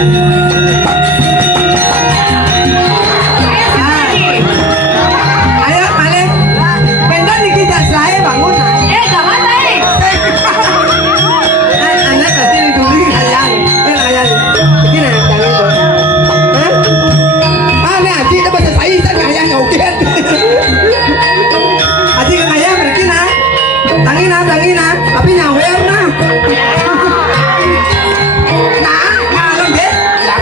Ayo, Malik. Benda dikijak saya bangun. Jangan naik. Anak kecil dulu ayang. Ayang. Ini nak jangan tu. Hah? Ni aji dah baca saya tak ayang joget. Aji kan ayang pergi nak. Tangi nak. Tapi nyawer nak. Nah, malam deh. Yang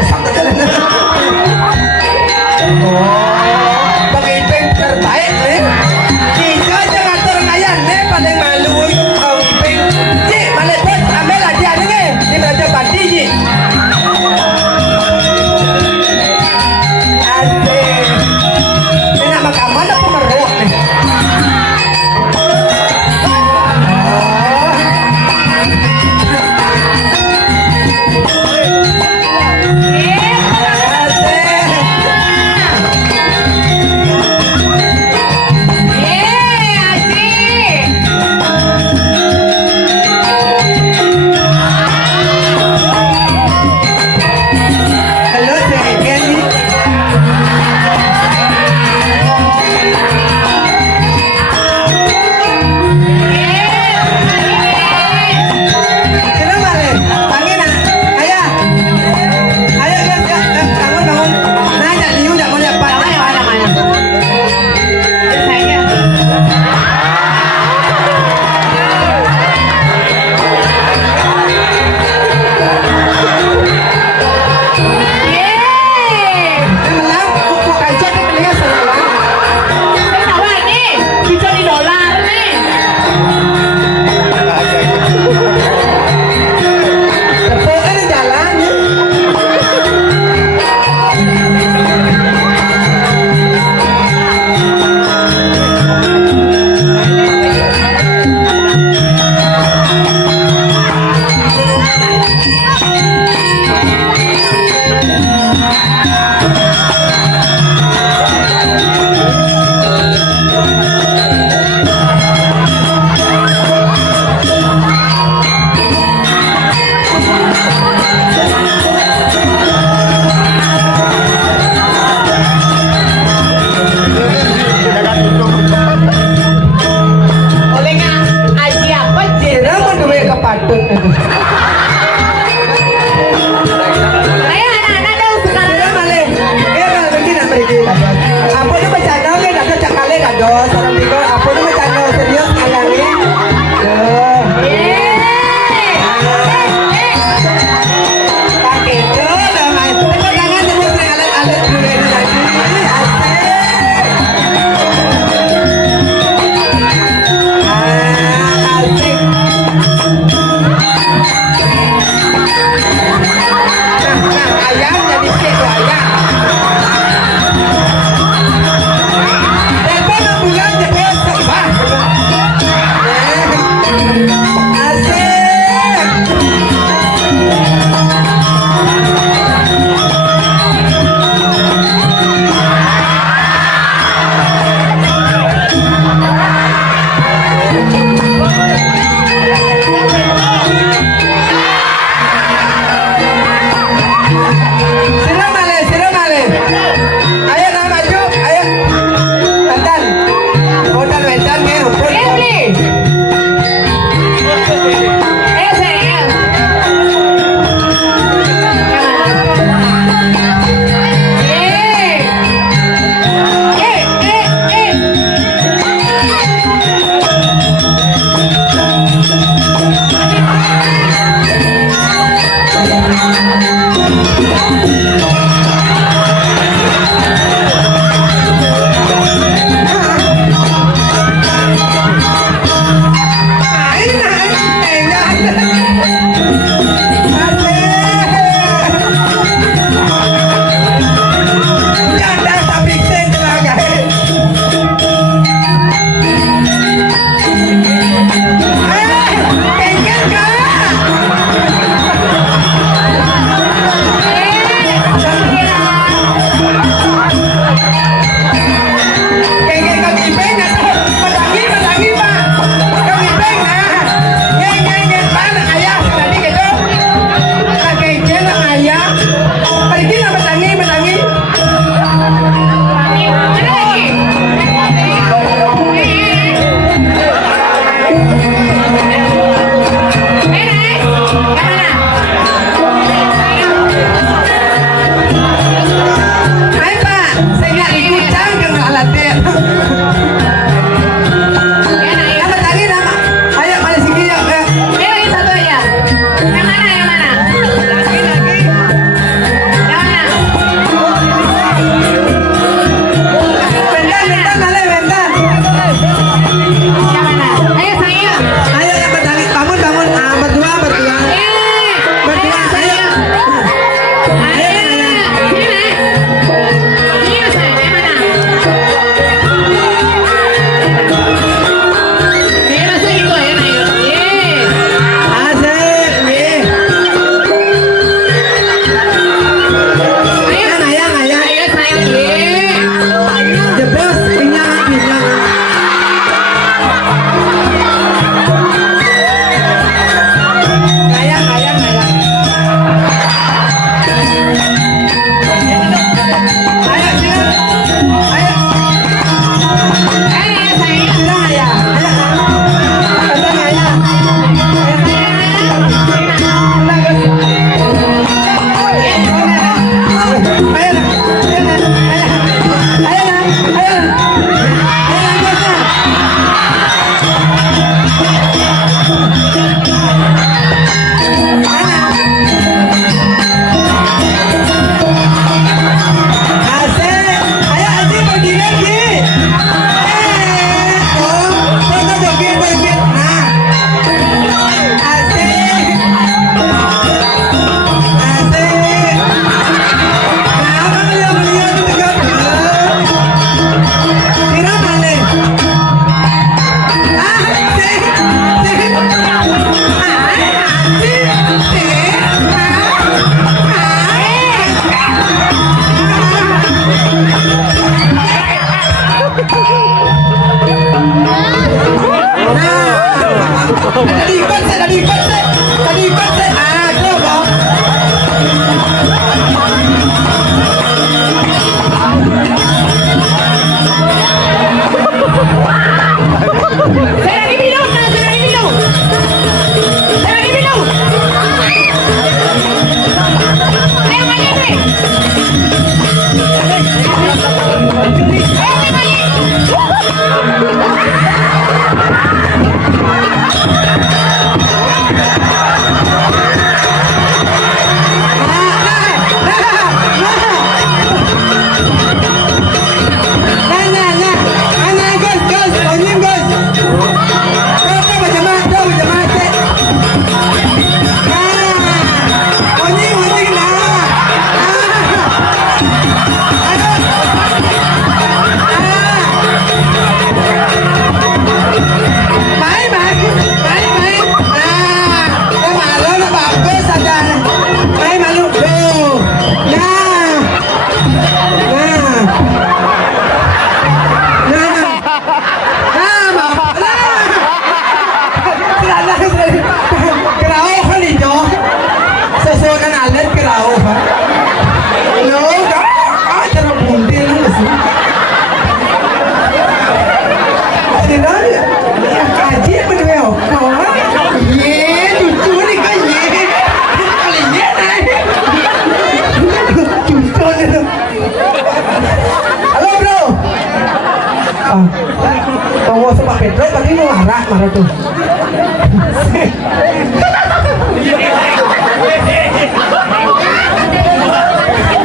marah tuh.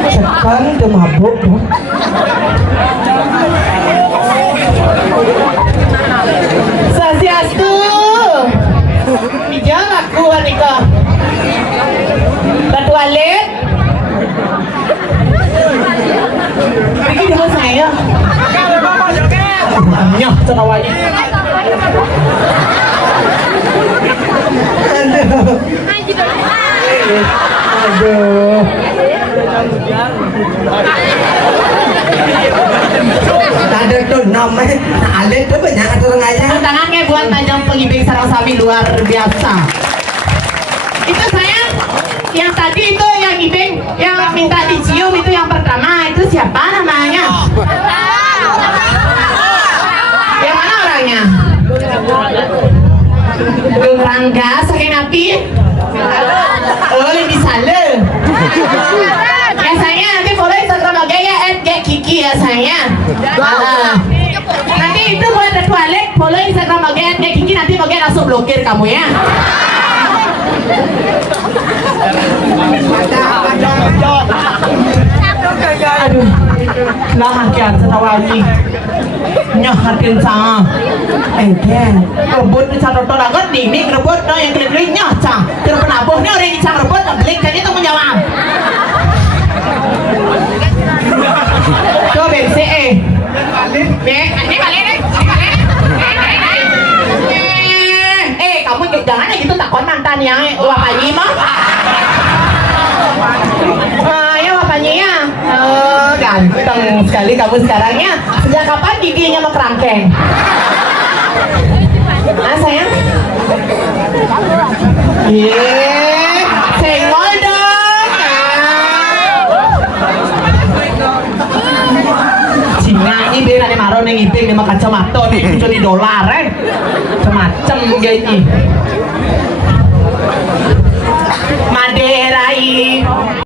Sekarang udah mabuk tuh. Sasiastu. Bijak aku Anika. Toilet. Pergi dengan saya. Nyah cenawanya. Aduh. Ada tuh namanya Alin tuh banyak orang aja. Tangannya buat tajam pengibing sarang sapi luar biasa. Itu saya yang tadi itu yang ibing yang minta dicium itu yang pertama itu siapa namanya? Yang mana orangnya? Rangga saking api. Oh lebih salah. Ya saya nanti follow Instagram aja ya @kiki ya saya. Nanti itu boleh ada toilet follow Instagram aja @kiki nanti bagian langsung blokir kamu ya. Aduh, lah hakian setawani. Nyah hakin sang. Ken, rebut di sana tola gede nih rebut no yang keliling nyah sang. Terus penabuhnya orang di sang rebut beli kayaknya tuh menjawab. Coba BCE. Ini balik deh. Kamu jangan gitu takon mantan yang wapanyi mah. Ya wapanyi ya. Ganteng sekali kamu sekarang ya. Sejak kapan giginya mau kerangkeng? Sayang? Senggol dong. Cina ini dia nanti marah neng iping dia makan kacamata nih $1 macam gini.